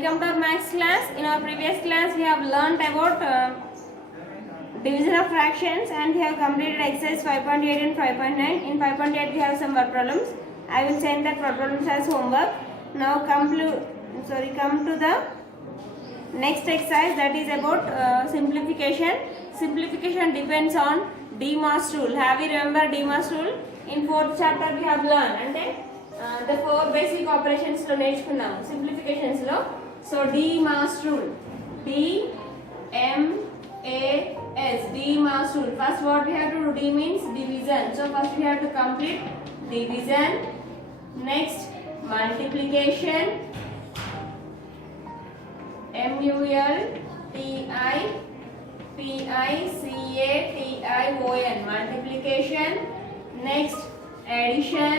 Welcome to our maths class. In our previous class, we have learnt about division of fractions and we have completed exercise 5.8 and 5.9. In 5.8, we have some word problems. I will send that word problems as homework. Now come to the next exercise, that is about simplification. Simplification depends on DeMoss rule. Have you remember DeMoss rule? In 4th chapter we have learned. And the 4 basic operations lo నేర్చుకున్నాము simplifications లో. So DeMoss rule, DMAS, DeMoss rule. First what we have to do, D means division, so first we have to complete division. Next multiplication, multiplication, multiplication. Next addition.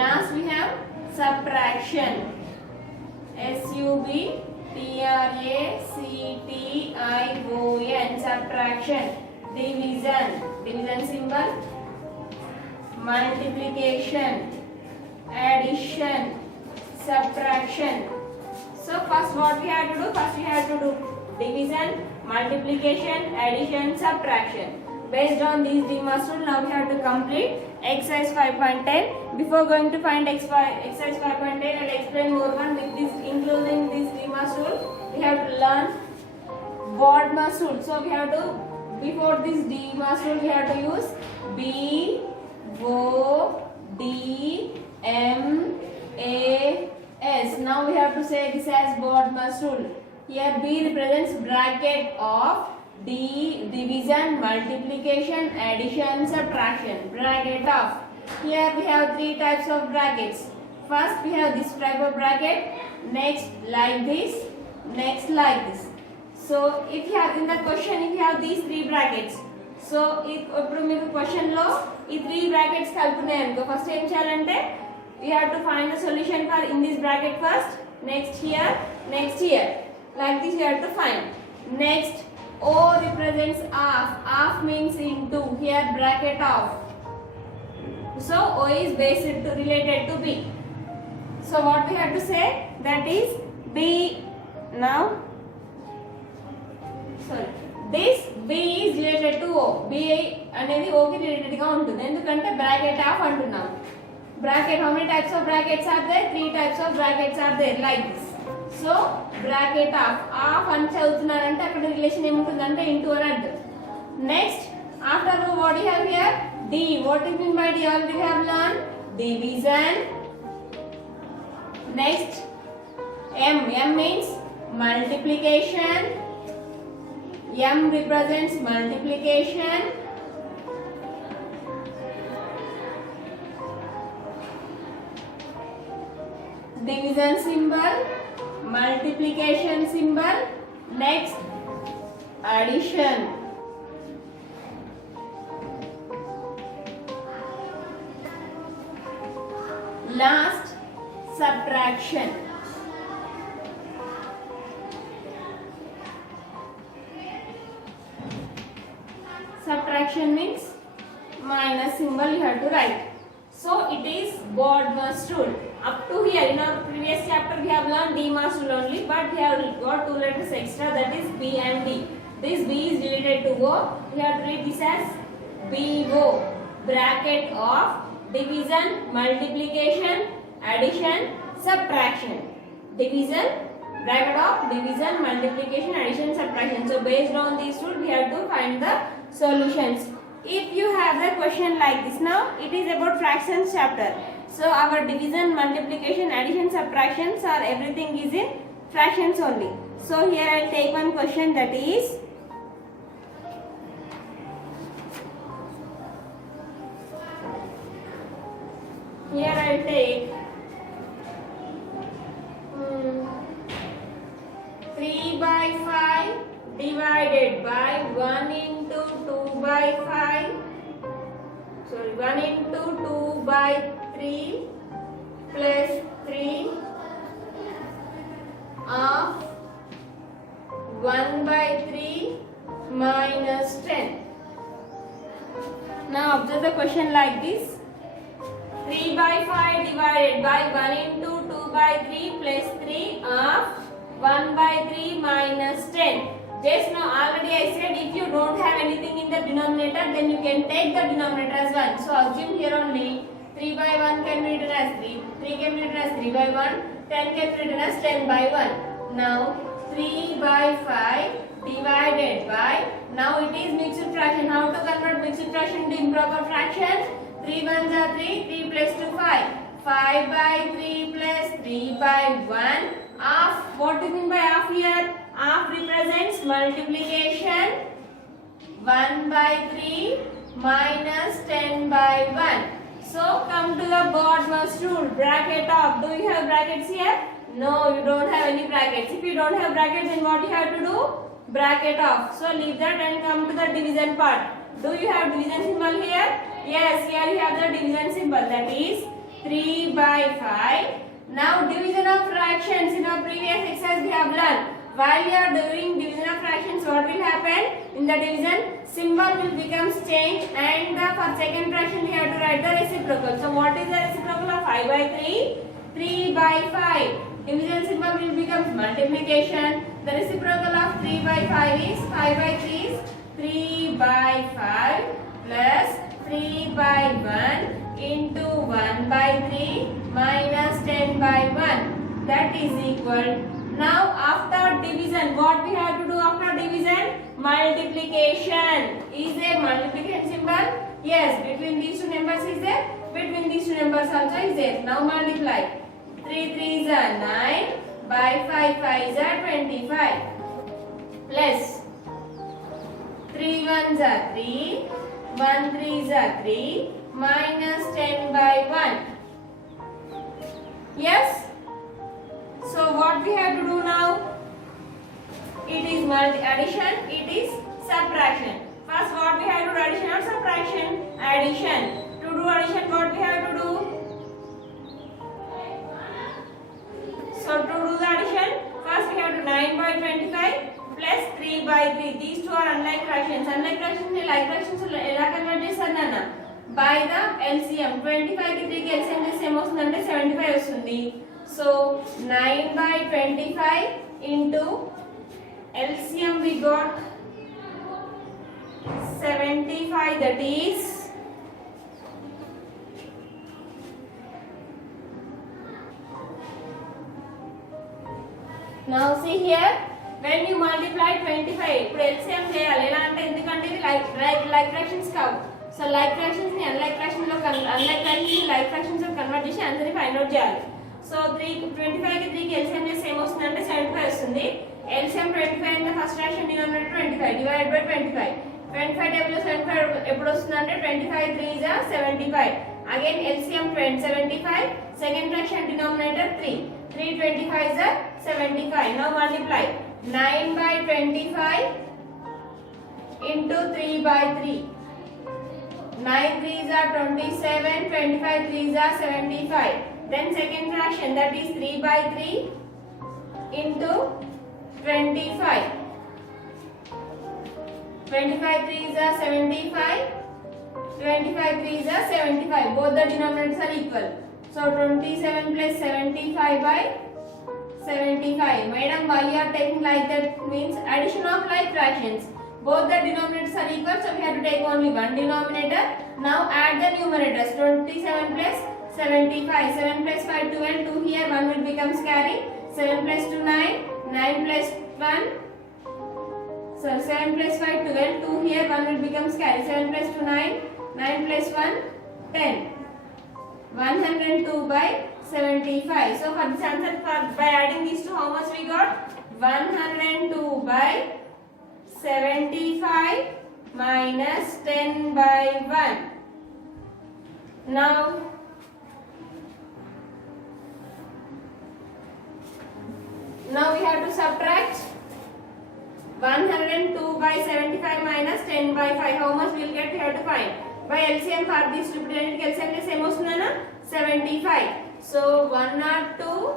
Last we have subtraction, subtraction, subtraction. Division symbol, multiplication, addition, subtraction. So first what we have to do, division, multiplication, addition, subtraction. Based on these DeMoss rule, now we have to complete exercise 5.10. Before going to find exercise 5.10, I'll explain more one with this, including this DeMoss rule. We have to learn BODMAS rule. So we have to, before this DeMoss rule, we have to use BODMAS. Now we have to say this as BODMAS rule. Here B represents bracket of division, multiplication, addition, subtraction. Bracket of. Here we have 3 types of brackets. First we have this type of bracket, next like this, next like this. So if you have in the question, if you have these 3 brackets, so ఇప్పుడు మీకు question లో ఈ 3 brackets కలుపుతున్నాయి అనుకో, first ఏం చేయాలంటే you have to find the solution for in this bracket first, next here, like this you have to find. Next O represents half means into, here bracket of, so O is based to related to B. So what we have to say, that is B. Now this B is related to O. B అనేది O కి related గా ఉంటుంది, ఎందుకంటే bracket of అంటున్నాం. Bracket, how many types of brackets are there? 3 types of brackets are there, like this. So bracket of అని చదువుతున్నారంటే అక్కడ relation ఏముంటుందంటే into అని అర్థం. Next after what you have here, D. What is mean by D? Already we have learned division. Next M means multiplication. M represents multiplication. Division symbol, multiplication symbol. Next addition. Last subtraction. Subtraction means minus symbol you have to write. So it is BODMAS rule. Up to here in our previous chapter we have learned DeMoss rule only, but we have got 2 letters extra, that is B and D. This B is related to O. We have to read this as BO, bracket of division, multiplication, addition, subtraction. Division, bracket of division, multiplication, addition, subtraction. So based on this rule we have to find the solutions. If you have the question like this, now it is about fractions chapter. So our division, multiplication, addition, subtractions are everything is in fractions only. So here I will take one question, that is here I will take 3/5 divided by 1 into 2 by 5. Sorry, 1 into 2 by 3 plus 3 of 1 by 3 minus 10. Now observe the question like this. 3 by 5 divided by 1 into 2 by 3 plus 3 of 1 by 3 minus 10. Just now already I said if you don't have anything in the denominator, then you can take the denominator as 1. So assume here only 3 by 1 can be written as 3, 3 can be written as 3 by 1, 10 can be written as 10 by 1. Now 3 by 5 divided by, now it is mixed fraction. How to convert mixed fraction to improper fraction? 3 ones are 3, 3 plus 2 5. 5 by 3 plus 3 by 1. Half, what do you mean by half here? Half represents multiplication. 1 by 3 minus 10 by 1. So come to the BODMAS rule. Bracket off. Do you have brackets here? No, you don't have any brackets. If you don't have brackets, then what you have to do? Bracket off. So leave that and come to the division part. Do you have division symbol here? Yes, here you have the division symbol. That is 3 by 5. Now division of fractions. In our previous exercise we have learned. While you are doing division of fractions, what will happen? In the division, symbol will become changed, and for second fraction we have to write the reciprocal. So what is the reciprocal of 5 by 3? 3 by 5. Division symbol will become multiplication. The reciprocal of 3 by 5 is 5 by 3 is 3 by 5 plus 3 by 1 into 1 by 3 minus 10 by 1. That is equal. Now after division, what we have to do after division? Multiplication. Is a multiplication symbol? Yes, between these two numbers is there. Between these two numbers also is there. Now multiply. 3 3s are 9 by 5 5s are 25 plus 3 1s are 3, 1 3s are 3 minus 10 by 1. Yes? So what we have to do now? It is addition, it is subtraction. First what we have to do, addition or subtraction? Addition. To do addition, what we have to do? So to do the addition, first we have to 9 by 25 plus 3 by 3. These two are unlike fractions. Unlike fractions ni like fractions ela convert చేస్తారు నాన్న? By the LCM. 25 కి 3 కి LCM చేస్తే ఏమొస్తుందంటే 75 వస్తుంది. So 9 by 25 into LCM we got 75, that is now see here, when you multiply 25 ఇప్పుడు LCM చేయాలి. ఎలా అంటే ఎందుకంటే ఇది like fractions కావు. సో like fractions ని unlike fractions లో unlike fractions ని like fractions లో కన్వర్ట్ చేసి ఆన్సర్ ని ఫైండ్ అవుట్ చేయాలి. సో 25 కి 3 కి LCM చేస్తే ఏమొస్తుందంటే 75 వస్తుంది. LCM 25 in the first fraction denominator 25 divided by 25. 25 table 75 ఎప్పుడు వస్తుందంటే 25 3s are 75. Again LCM 75, second fraction denominator 3. 3 25s are 75. Now multiply 9 by 25 into 3 by 3. 9 3s are 27, 25 3s are 75. Then second fraction, that is 3 by 3 into 25. 25 3s are 75. 25 3s are 75. Both the denominators are equal. So 27 plus 75 by 75. Madam, why you are taking like that? Means addition of like fractions. Both the denominators are equal, so we have to take only one denominator. Now add the numerators. 27 plus 75. 7 plus 5 12. 2 here, 1 will become carry. 7 plus 2 9. 9 plus 1. So 7 plus 5 12. 2 here, 1 will become carry. 7 plus 2 9. 9 plus 1 10. 102 by 75. So for this answer, by adding these two, how much we got? 102 by 75 minus 10 by 1. Now we have to subtract 102 by 75 minus 10 by 5. How much we will get? We have to find. By LCM for this represented LCM is same osundana 75. So 102.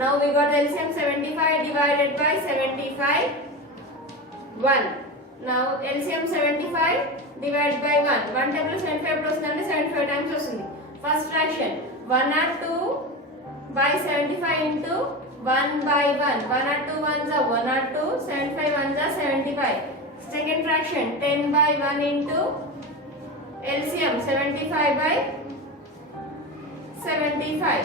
Now we got LCM 75 divided by 75. 1. Now LCM 75 divided by 1. 1 table 75 వస్తుందంటే 75 times వస్తుంది. First fraction 102 by 75 into 1 by 1. 102 ones are 102, 75 ones are 75. Second fraction 10 by 1 into LCM 75 by 75.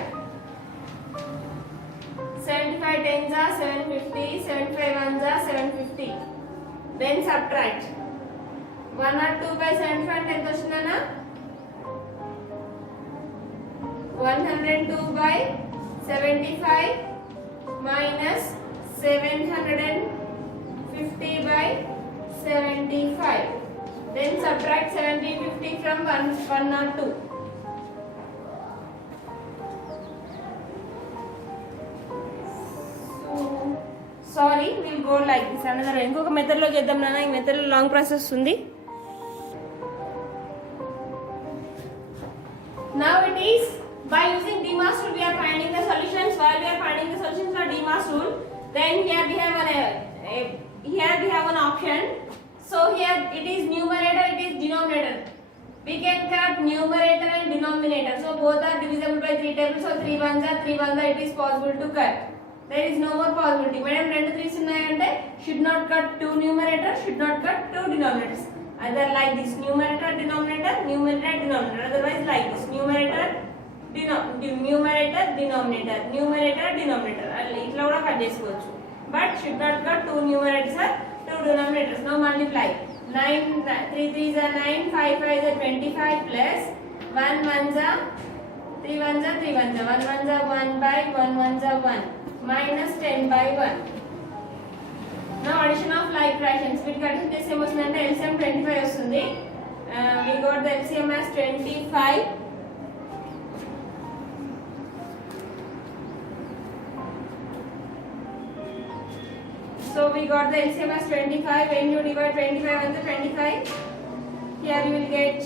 75 tens are 750, 75 ones are 750. Then subtract 102 by 75 ఎంత వచ్చిందనా 102 by 75 minus 750 by 75. Then subtract 750 from 102. Sorry, we'll go like this. Another ఇంకొక method లో చేద్దాం నాన్న. ఈ method లో long process ఉంది. Now it is by using DMAS rule we are finding the solutions. While we are finding the solutions for DMAS rule, then here we have an option. So here it is numerator, it is denominator. We can cut numerator and denominator. So both are divisible by 3 tables. So 3 ones are 3 ones are. It is possible to cut. There is no more possibility. Madam, 2 3s ఉన్నాయంటే should not cut 2 numerators, should not cut 2 denominators. Either like this, numerator, denominator, numerator, denominator. Otherwise like this, numerator, numerator, denominator, numerator, denominator. ఇట్లా కూడా cut చేసుకోవచ్చు. But should not cut 2 numerators or 2 denominators. Now multiply. 9 3 3s are 9, 5 5s are 25 plus 1 1s are 3 1s are 3 1s are 1 1s are 1 by 1 1s are 1 minus 10 by 1. Now addition of like fractions. వీటికి addition చేస్తే ఏమొస్తుందంటే LCM 25 వస్తుంది. We got the LCM as 25. So we got the LCM as 25. When you divide 25 into 25, here you will get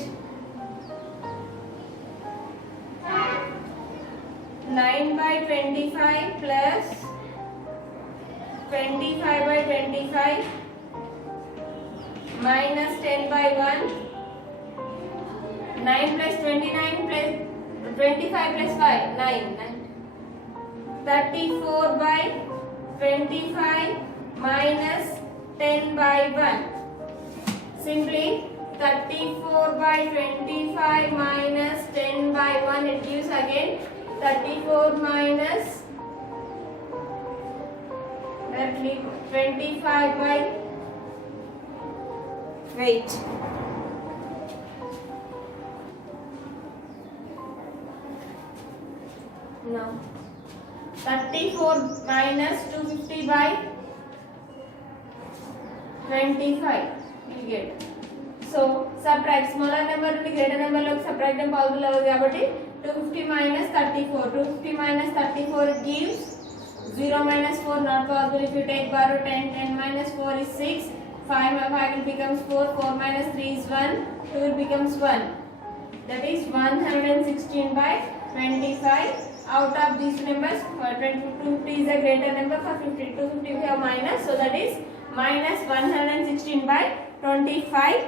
9 by 25 plus 25 by 25 minus 10 by 1. 9 plus 29 plus 25 plus 5, 9. 34 by 25 minus 10 by 1. Simply 34 by 25 minus 10 by 1, it gives again 34 minus 25 by, wait, no, 34 minus 250 by 25 you get. So subtract smaller number to greater number look subtract them possible level kabatti 250 minus 34, 250 minus 34 it gives 0 minus 4 not possible. If you take borrow 10, 10 minus 4 is 6, 5 will becomes 4, 4 minus 3 is 1, 2 will becomes 1. That is 116 by 25. Out of these numbers, 250 is a greater number, for 250 we have minus, so that is minus 116 by 25.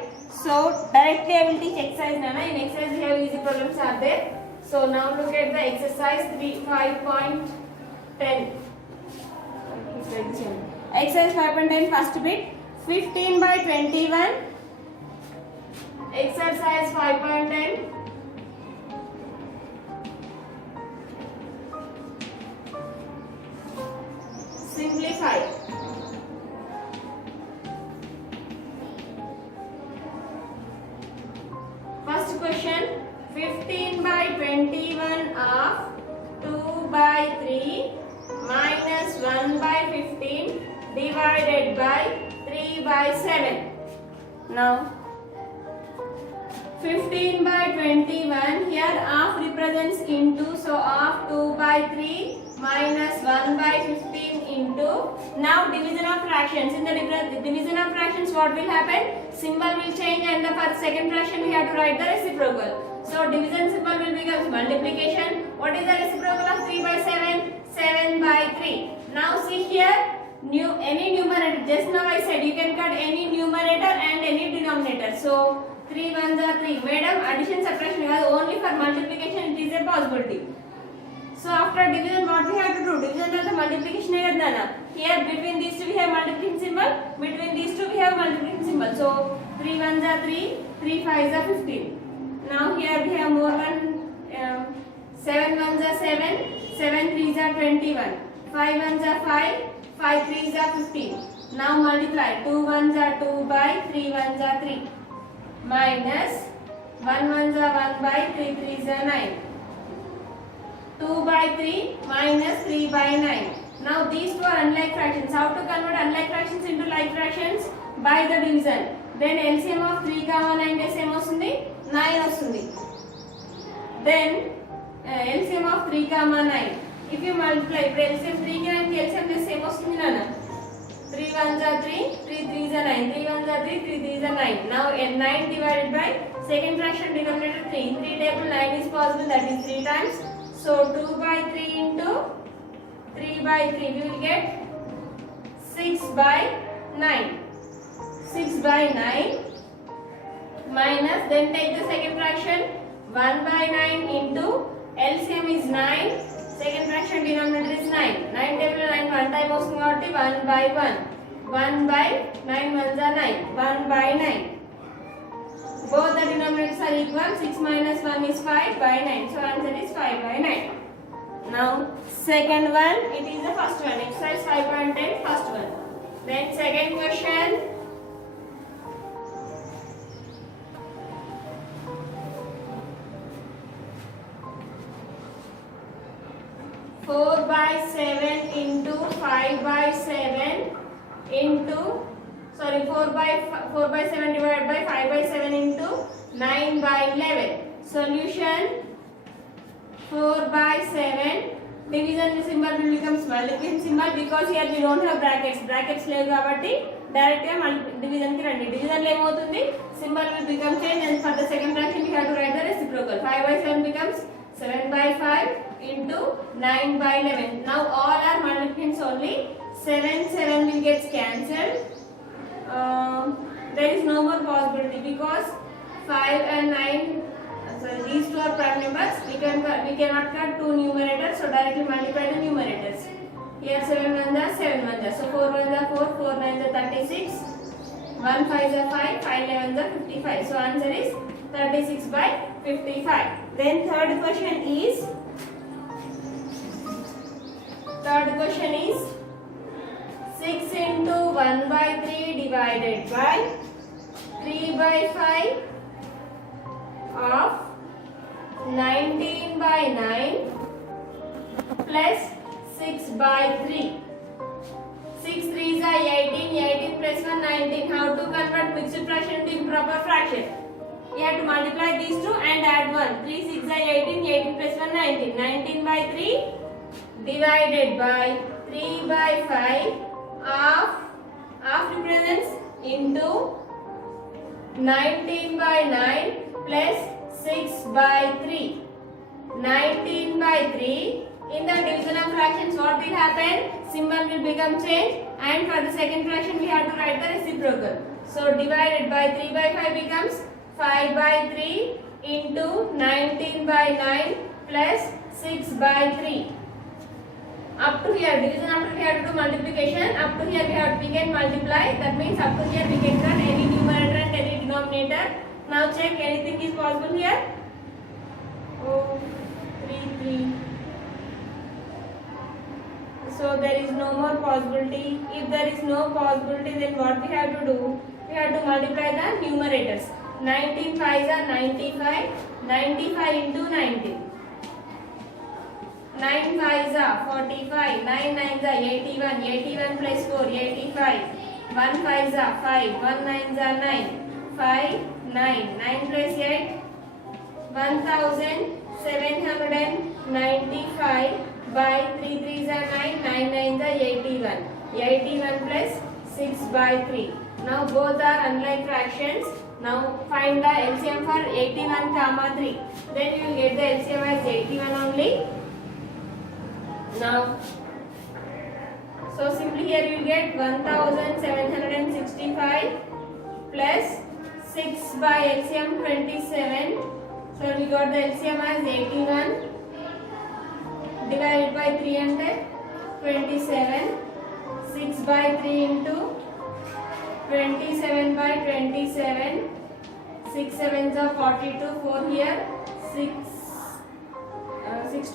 So directly I will teach exercise nana. In exercise we have easy problems are there. So now look at the exercise 5.10. Exercise 5.10 first bit 15 by 21. Exercise 5.10. Simplify. First question 15 by 21 of 2 by 3 minus 1 by 15 divided by 3 by 7. Now 15 by 21 here half represents into, so half 2 by 3 minus 1 by 15 into. Now division of fractions. In the division of fractions what will happen? Symbol will change and for the second fraction we have to write the reciprocal. So division symbol will become multiplication. What is the reciprocal of 3 by 7? 7 by 3. Now see here, any numerator. Just now I said you can cut any numerator and any denominator. So 3 ones are 3. Madam, addition subtraction is only for multiplication. It possibility. So after division, what we have to do? Division is the multiplication hai kadna. Here between these two we have multiplication symbol. Between these two we have multiplication symbol. So 3 1s are 3, 3 5s are 15. Now here we have more one. 7 1s are 7, 7 3s are 21. 5 1s are 5, 5 3s are 15. Now multiply. 2 1s are 2 by 3 1s are 3. Minus 1 1s are 1 by 3 3s are 9. 2 by 3 minus 3 by 9. Now these two are unlike fractions. How to convert unlike fractions into like fractions? By the division. Then LCM of 3, 9 same ostundi 9 ostundi. Then LCM of 3, 9. If you multiply, LCM 3 and LCM the same ostundi nana. 3 1s are 3, 3 3s are 9. 3 1s are 3, 3 3s are 9. Now 9 divided by second fraction denominator 3. In 3 table 9 is possible, that is 3 times. So 2 by 3 into 3 by 3, we will get 6 by 9. 6 by 9 minus, then take the second fraction, 1 by 9 into LCM is 9, second fraction denominator is 9. 9 table 9 one time ostundi kabatti 1 by 1. 1 by 9 1s are 9. 1 by 9. Both the denominators are equal. 6 minus 1 is 5 by 9. So answer is 5 by 9. Now second one, it is the first one. Exercise 5.10, first one. Then second question. 4 by 7 into 5 by 7 into 4 by 7 divided by 5 by 7 into 9 by 11. Solution 4 by 7. Division symbol will becomes multiplication symbol because here we don't have brackets. Brackets levu kabatti direct ga division ki randi. Division lo emoutundi, symbol will become changed, and for the second fraction we have to write the reciprocal. 5 by 7 becomes 7 by 5 into 9 by 11. Now all are multiplications only. 7 will get cancelled. There is no more possibility because 5 and 9, these two are prime numbers. We cannot cut two numerators, so directly multiply the numerators. Here 7 1s are 7 1s are. So 4 1s are 4, 4 9s are 36, 1 5s are 5, 5 11s are 55. So answer is 36 by 55. Then third question is 6 into 1 by 3 divided by 3 by 5 of 19 by 9 plus 6 by 3. 6 3s are 18, 18 plus 1 19. How to convert mixed fraction to improper fraction? You have to multiply these two and add 1. 3 6 are 18, 18 plus 1 19. 19 by 3 divided by 3 by 5 of represents into 19 by 9 plus 6 by 3. 19 by 3. In the division of fractions, what will happen? Symbol will become changed, and for the second fraction we have to write the reciprocal. So divided by 3 by 5 becomes 5 by 3 into 19 by 9 plus 6 by 3. Up to here, division after we have to do multiplication. Up to here we can multiply. That means up to here we can cut any numerator and any denominator. Now check, anything is possible here? Oh, 3 3. So there is no more possibility. If there is no possibility, then what we have to do? We have to multiply the numerators. 19 5s are 95. 95 into 19. 9 5s are 45. 9 9s are 81. 81 plus 4, 85. 1 5s are 5. 1 9s are 9. 5 9. 9 plus 8, 1795 by 3 3s are 9. 9 9s are 81. 81 plus 6 by 3. Now both are unlike fractions. Now find the LCM for 81 comma 3. Then you will get the LCM as 81 only. Now, so simply here you get 1765 plus 6 by LCM 27. So we got the LCM as 81 by 3 ante 27. 6 by 3 into 27 by 27. 6 7s are 42. 4 here. 6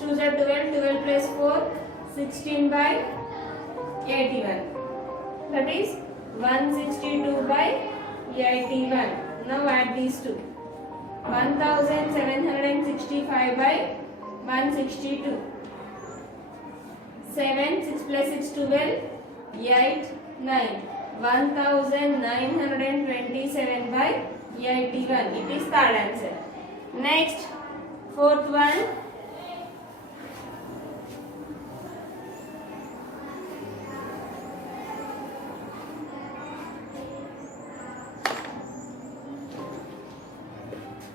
2s are 12. 12 plus 4. 16 by 81. That is 162 by 81. Now add these two. 1765 by 162. 7, 6 plus 6, 12, 8, 9. 1927 by 81. It is third answer. Next, fourth one.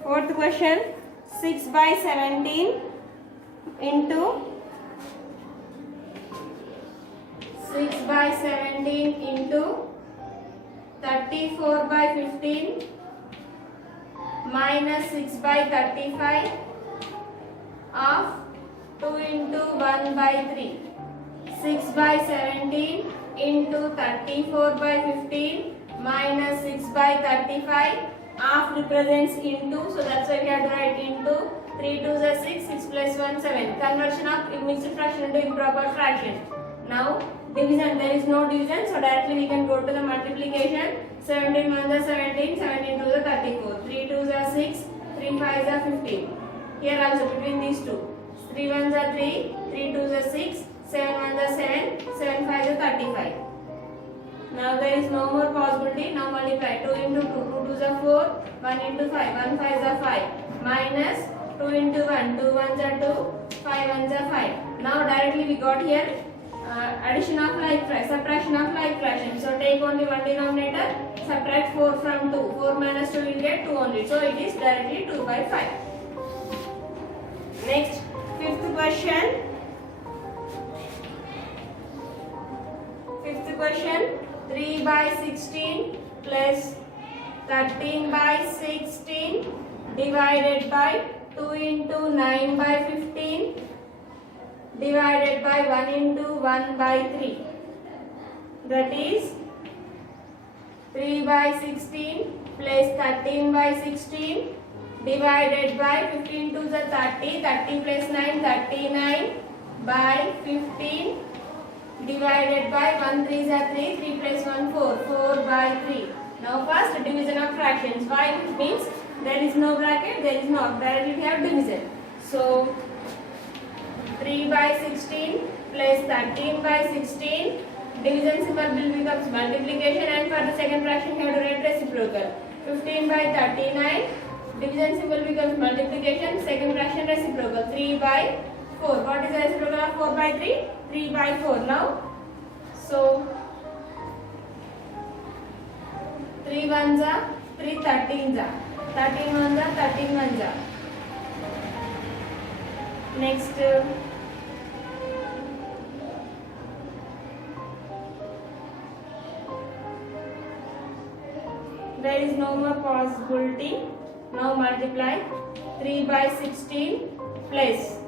Fourth question, 6 by 17 into 6 by 17 into 34 by 15 minus 6 by 35 of 2 into 1 by 3. 6 by 17 into 34 by 15 minus 6 by 35. Half represents into, so that's why we have to write into. 3 2s are 6, 6 plus 1 7. Conversion of mixed fraction into improper fraction. Now division, there is no division, so directly we can go to the multiplication. 17 1s are 17, 17 2s are 34. 3 2s are 6, 3 5s are 15. Here also between these two. 3 1s are 3, 3 2s are 6, 7 1s are 7, 7 5s are 35. Now there is no more possibility. Now multiply 2 into 2, 2 2s are 4, 1 into 5, 1 5s are 5, minus 2 into 1, 2 1s are 2, 5 1s are 5. Now directly we got here addition of like fraction, subtraction of like fraction. So take only one denominator, subtract 4 from 2. 4 minus 2 will get 2 only. So it is directly 2 by 5. Next, fifth question. Fifth question, 3 by 16 plus 13 by 16 divided by 2 into 9 by 15 divided by 1 into 1 by 3. That is 3 by 16 plus 13 by 16 divided by 15 to the 30. 30 plus 9, 39 by 15 divided by 1 3s are 3. 3 plus 1 4. 4 by 3. Now first division of fractions. Why? Means there is no bracket, there is not. Directly we have division. So 3 by 16 plus 13 by 16. Division symbol will becomes multiplication, and for the second fraction you have to write reciprocal. 15 by 39. Division symbol becomes multiplication. Second fraction reciprocal. 3 by 4. What is the reciprocal of 4 by 3? 3 by 4 now. So 3 1s are 3 13s are 13 1s are 13 1s are. Next there is no more possibility. Now multiply 3 by 16 plus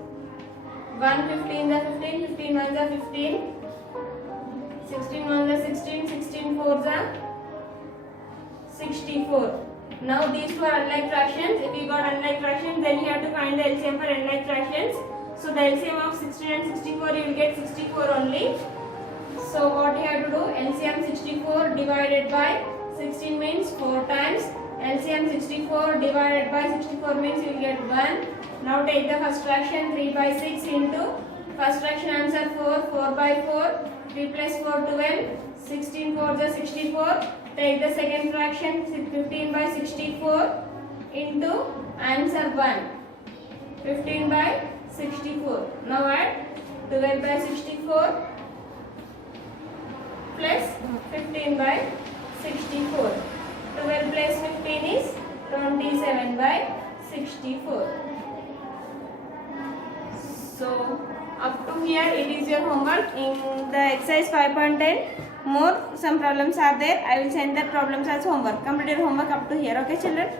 1 15s are 15, 15 1s are 15, 16 1s are 16, 16 4s are 64. Now these two are unlike fractions. If you got unlike fractions, then you have to find the LCM for unlike fractions. So the LCM of 16 and 64, you will get 64 only. So what you have to do? LCM 64 divided by 16 means 4 times. LCM 64 divided by 64 means you will get 1. Now take the first fraction, 3 by 6 into first fraction answer 4, 4 by 4, 3 plus 4 12, 16 4 is 64. Take the second fraction, 15 by 64 into answer 1, 15 by 64. Now add 12 by 64 plus 15 by 64. 12 plus 15 is 27 by 64. So up to here it is your homework. In the exercise 5.10 more some problems are there. I will send that problems as homework. Complete your homework up to here. Okay children.